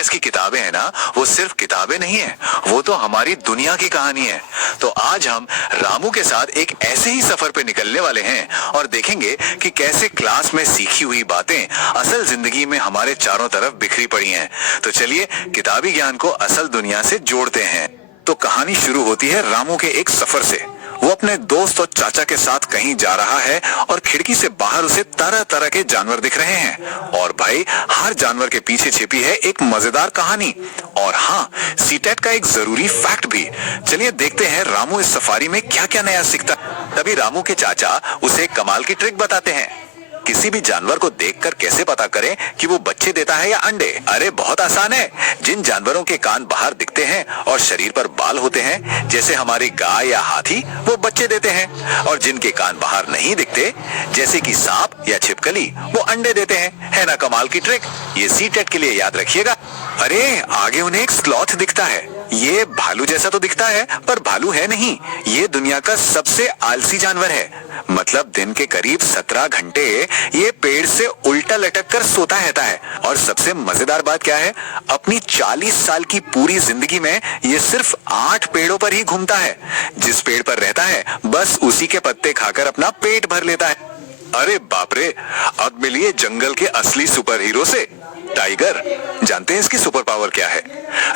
EVS की किताबें हैं ना, वो सिर्फ किताबें नहीं है, वो तो हमारी दुनिया की कहानी है। तो आज हम रामू के साथ एक ऐसे ही सफर पे निकलने वाले हैं और देखेंगे कि कैसे क्लास में सीखी हुई बातें असल जिंदगी में हमारे चारों तरफ बिखरी पड़ी हैं। तो चलिए किताबी ज्ञान को असल दुनिया से जोड़ते हैं। तो कहानी शुरू होती है रामू के एक सफर से। वो अपने दोस्त और चाचा के साथ कहीं जा रहा है और खिड़की से बाहर उसे तरह तरह के जानवर दिख रहे हैं। और भाई, हर जानवर के पीछे छिपी है एक मजेदार कहानी। और हाँ, सीटेट का एक जरूरी फैक्ट भी। चलिए देखते हैं रामू इस सफारी में क्या क्या नया सीखता। तभी रामू के चाचा उसे एक कमाल की ट्रिक बताते हैं। किसी भी जानवर को देखकर कैसे पता करें कि वो बच्चे देता है या अंडे? अरे बहुत आसान है। जिन जानवरों के कान बाहर दिखते हैं और शरीर पर बाल होते हैं, जैसे हमारी गाय या हाथी, वो बच्चे देते हैं। और जिनके कान बाहर नहीं दिखते, जैसे कि सांप या छिपकली, वो अंडे देते हैं। है ना कमाल की ट्रिक? ये सीटेट के लिए याद रखिएगा। अरे आगे उन्हें एक स्लॉथ दिखता है। ये भालू जैसा तो दिखता है, पर भालू है नहीं। ये दुनिया का सबसे आलसी जानवर है। मतलब दिन के करीब 17 घंटे ये पेड़ से उल्टा लटक कर सोता रहता है। और सबसे मजेदार बात क्या है, अपनी 40 साल की पूरी जिंदगी में ये सिर्फ 8 पेड़ों पर ही घूमता है। जिस पेड़ पर रहता है, बस उसी के पत्ते खाकर अपना पेट भर लेता है। अरे बाप रे, अब मिलिए जंगल के असली सुपर हीरो से, टाइगर। जानते हैं इसकी सुपर पावर क्या है?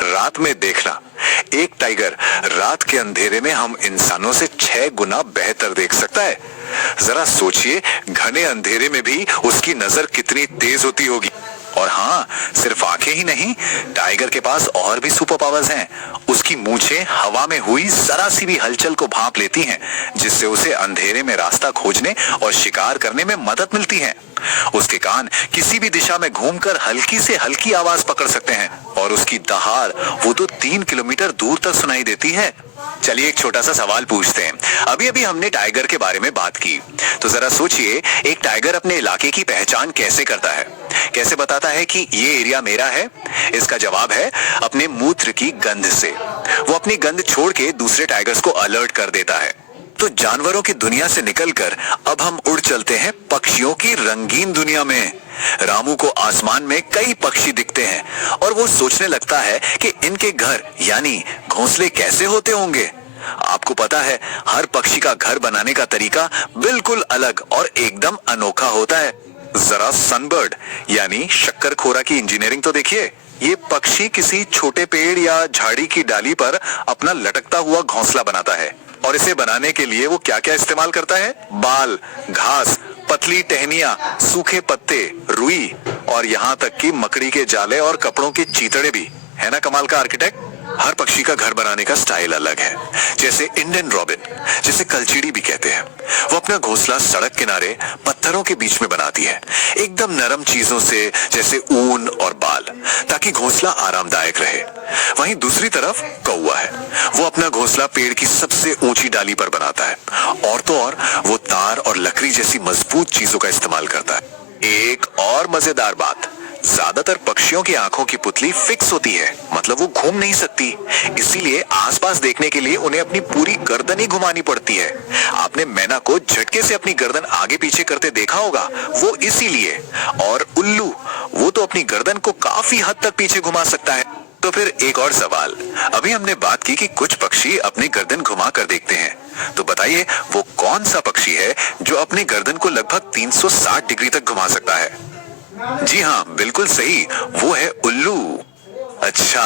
रात में देखना। एक टाइगर रात के अंधेरे में हम इंसानों से 6 गुना बेहतर देख सकता है। जरा सोचिए, घने अंधेरे में भी उसकी नजर कितनी तेज होती होगी। और हाँ, सिर्फ आंखें ही नहीं, टाइगर के पास और भी सुपर पावर्स हैं। उसकी मूंछें हवा में हुई जरा सी भी हलचल को भांप लेती हैं, जिससे उसे अंधेरे में रास्ता खोजने और शिकार करने में मदद मिलती है। उसके कान किसी भी दिशा में घूमकर हल्की से हल्की आवाज पकड़ सकते हैं। और उसकी दहाड़ वो तो 3 किलोमीटर दूर तक सुनाई देती है। चलिए एक छोटा सा सवाल पूछते हैं। अभी अभी हमने टाइगर के बारे में बात की, तो जरा सोचिए, एक टाइगर अपने इलाके की पहचान कैसे करता है? कैसे बताता है कि ये एरिया मेरा है? इसका जवाब है अपने मूत्र की गंध से। वो अपनी गंध छोड़ के दूसरे टाइगर्स को अलर्ट कर देता है। तो जानवरों की दुनिया से निकलकर अब हम उड़ चलते हैं पक्षियों की रंगीन दुनिया में। रामू को आसमान में कई पक्षी दिखते हैं और वो सोचने लगता है कि इनके घर यानी घोंसले कैसे होते होंगे। आपको पता है, हर पक्षी का घर बनाने का तरीका बिल्कुल अलग और एकदम अनोखा होता है। जरा सनबर्ड यानी शक्करखोरा की इंजीनियरिंग तो देखिए। ये पक्षी किसी छोटे पेड़ या झाड़ी की डाली पर अपना लटकता हुआ घोंसला बनाता है। और इसे बनाने के लिए वो क्या क्या इस्तेमाल करता है? बाल, घास, पतली टहनियां, सूखे पत्ते, रुई और यहाँ तक कि मकड़ी के जाले और कपड़ों के चीतड़े भी। है ना कमाल का आर्किटेक्ट? हर पक्षी का घर बनाने का स्टाइल अलग है। जैसे इंडियन रॉबिन, जिसे कलचीड़ी भी कहते हैं, वो अपना घोंसला सड़क किनारे पत्थरों के बीच में बनाती है, एकदम नरम चीजों से, जैसे ऊन और बाल, ताकि घोंसला आरामदायक रहे। वहीं दूसरी तरफ कौवा है। वो अपना घोंसला पेड़ की सबसे ऊंची डाली पर बनाता है। और तो और वो तार और लकड़ी जैसी मजबूत चीजों का इस्तेमाल करता है। एक और मजेदार बात, ज्यादातर पक्षियों की आंखों की पुतली फिक्स होती है, मतलब वो घूम नहीं सकती। इसीलिए आसपास देखने के लिए उन्हें अपनी पूरी गर्दन ही घुमानी पड़ती है। आपने मैना को झटके से अपनी गर्दन आगे पीछे करते देखा होगा, वो इसीलिए। और उल्लू, वो तो अपनी गर्दन को काफी हद तक पीछे घुमा सकता है। तो फिर एक और सवाल, अभी हमने बात की कि कुछ पक्षी अपनी गर्दन घुमा कर देखते हैं, तो बताइए वो कौन सा पक्षी है जो अपनी गर्दन को लगभग 360 डिग्री तक घुमा सकता है? जी हाँ, बिल्कुल सही, वो है उल्लू। अच्छा,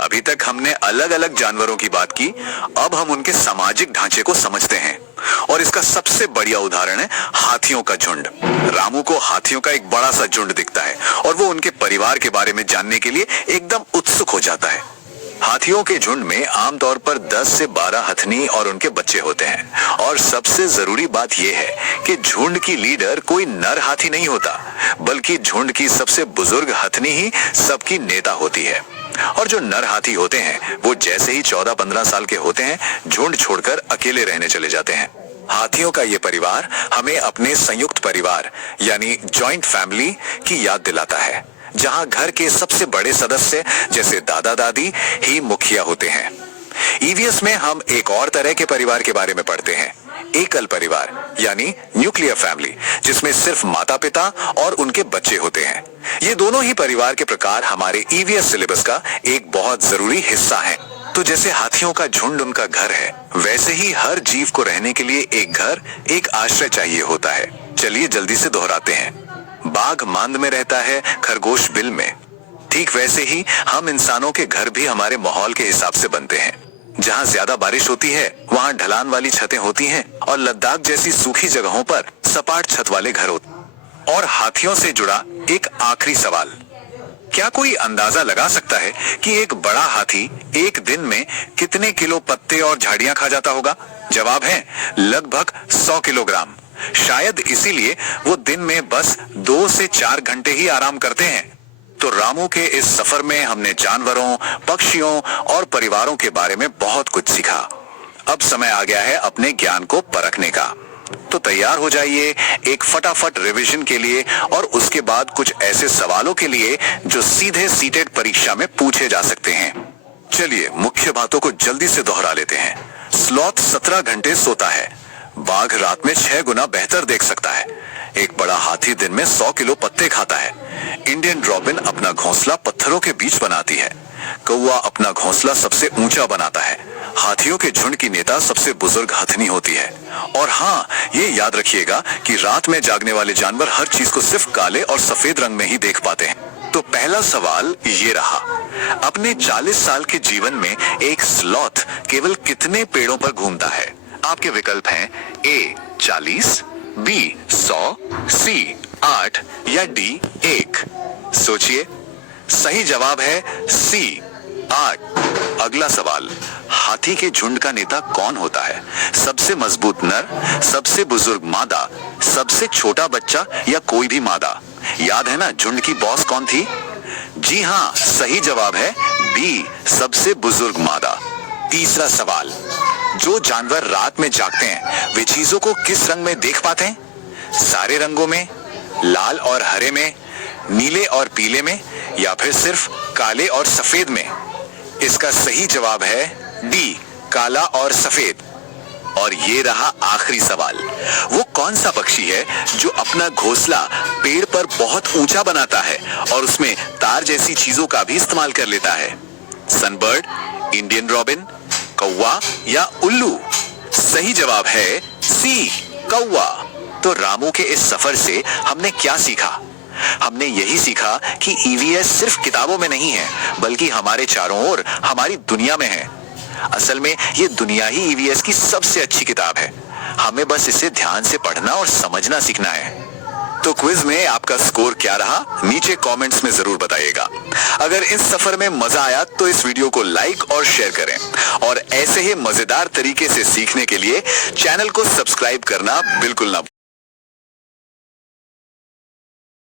अभी तक हमने अलग अलग जानवरों की बात की, अब हम उनके सामाजिक ढांचे को समझते हैं। और इसका सबसे बढ़िया उदाहरण है हाथियों का झुंड। रामू को हाथियों का एक बड़ा सा झुंड दिखता है और वो उनके परिवार के बारे में जानने के लिए एकदम उत्सुक हो जाता है। हाथियों के झुंड में आमतौर पर 10 से 12 हथनी और उनके बच्चे होते हैं। और सबसे जरूरी बात यह है कि झुंड की लीडर कोई नर हाथी नहीं होता, बल्कि झुंड की सबसे बुजुर्ग हथनी ही सबकी नेता होती है। और जो नर हाथी होते हैं, वो जैसे ही 14-15 साल के होते हैं, झुंड छोड़कर अकेले रहने चले जाते हैं। हाथियों का ये परिवार हमें अपने संयुक्त परिवार यानी जॉइंट फैमिली की याद दिलाता है, जहां घर के सबसे बड़े सदस्य जैसे दादा दादी ही मुखिया होते हैं। ईवीएस में हम एक और तरह के परिवार के बारे में पढ़ते हैं, एकल परिवार यानी न्यूक्लियर फैमिली, जिसमें सिर्फ माता पिता और उनके बच्चे होते हैं। ये दोनों ही परिवार के प्रकार हमारे ईवीएस सिलेबस का एक बहुत जरूरी हिस्सा है। तो जैसे हाथियों का झुंड उनका घर है, वैसे ही हर जीव को रहने के लिए एक घर, एक आश्रय चाहिए होता है। चलिए जल्दी से दोहराते हैं। बाघ मांद में रहता है, खरगोश बिल में। ठीक वैसे ही हम इंसानों के घर भी हमारे माहौल के हिसाब से बनते हैं। जहाँ ज्यादा बारिश होती है वहाँ ढलान वाली छतें होती हैं और लद्दाख जैसी सूखी जगहों पर सपाट छत वाले घर होते। और हाथियों से जुड़ा एक आखिरी सवाल, क्या कोई अंदाजा लगा सकता है कि एक बड़ा हाथी एक दिन में कितने किलो पत्ते और झाड़ियां खा जाता होगा? जवाब है लगभग 100 किलोग्राम। शायद इसीलिए वो दिन में बस 2 से 4 घंटे ही आराम करते हैं। तो रामू के इस सफर में हमने जानवरों, पक्षियों और परिवारों के बारे में बहुत कुछ सीखा। अब समय आ गया है अपने ज्ञान को परखने का। तो तैयार हो जाइए एक फटाफट रिवीजन के लिए और उसके बाद कुछ ऐसे सवालों के लिए जो सीधे सीटेड परीक्षा में पूछे जा सकते हैं। चलिए मुख्य बातों को जल्दी से दोहरा लेते हैं। स्लॉथ 17 घंटे सोता है। बाघ रात में 6 गुना बेहतर देख सकता है। एक बड़ा हाथी दिन में 100 किलो पत्ते खाता है। इंडियन रॉबिन अपना घोंसला पत्थरों के बीच बनाती है। कौवा अपना घोंसला सबसे ऊंचा बनाता है। हाथियों के झुंड की नेता सबसे बुजुर्ग हथनी होती है। और हाँ, ये याद रखिएगा कि रात में जागने वाले जानवर हर चीज को सिर्फ काले और सफेद रंग में ही देख पाते हैं। तो पहला सवाल ये रहा, अपने 40 साल के जीवन में एक स्लॉथ केवल कितने पेड़ों पर घूमता है? आपके विकल्प हैं ए 40, बी 100, सी 8 या डी 1। सोचिए, सही जवाब है सी 8। अगला सवाल, हाथी के झुंड का नेता कौन होता है? सबसे मजबूत नर, सबसे बुजुर्ग मादा, सबसे छोटा बच्चा या कोई भी मादा? याद है ना झुंड की बॉस कौन थी? जी हाँ, सही जवाब है बी, सबसे बुजुर्ग मादा। तीसरा सवाल, जो जानवर रात में जागते हैं वे चीजों को किस रंग में देख पाते हैं? सारे रंगों में, लाल और हरे में, नीले और पीले में या फिर सिर्फ काले और सफेद में? इसका सही जवाब है डी, काला और सफेद। और ये रहा आखिरी सवाल, वो कौन सा पक्षी है जो अपना घोंसला पेड़ पर बहुत ऊंचा बनाता है और उसमें तार जैसी चीजों का भी इस्तेमाल कर लेता है? सनबर्ड, इंडियन रॉबिन, कौवा या उल्लू? सही जवाब है सी, कौवा। तो रामू के इस सफर से हमने क्या सीखा? हमने यही सीखा कि ईवीएस सिर्फ किताबों में नहीं है, बल्कि हमारे चारों ओर हमारी दुनिया में है। असल में ये दुनिया ही ईवीएस की सबसे अच्छी किताब है। हमें बस इसे ध्यान से पढ़ना और समझना सीखना है। तो क्विज में आपका स्कोर क्या रहा, नीचे कमेंट्स में जरूर बताइएगा। अगर इस सफर में मजा आया तो इस वीडियो को लाइक और शेयर करें और ऐसे ही मजेदार तरीके से सीखने के लिए चैनल को सब्सक्राइब करना बिल्कुल ना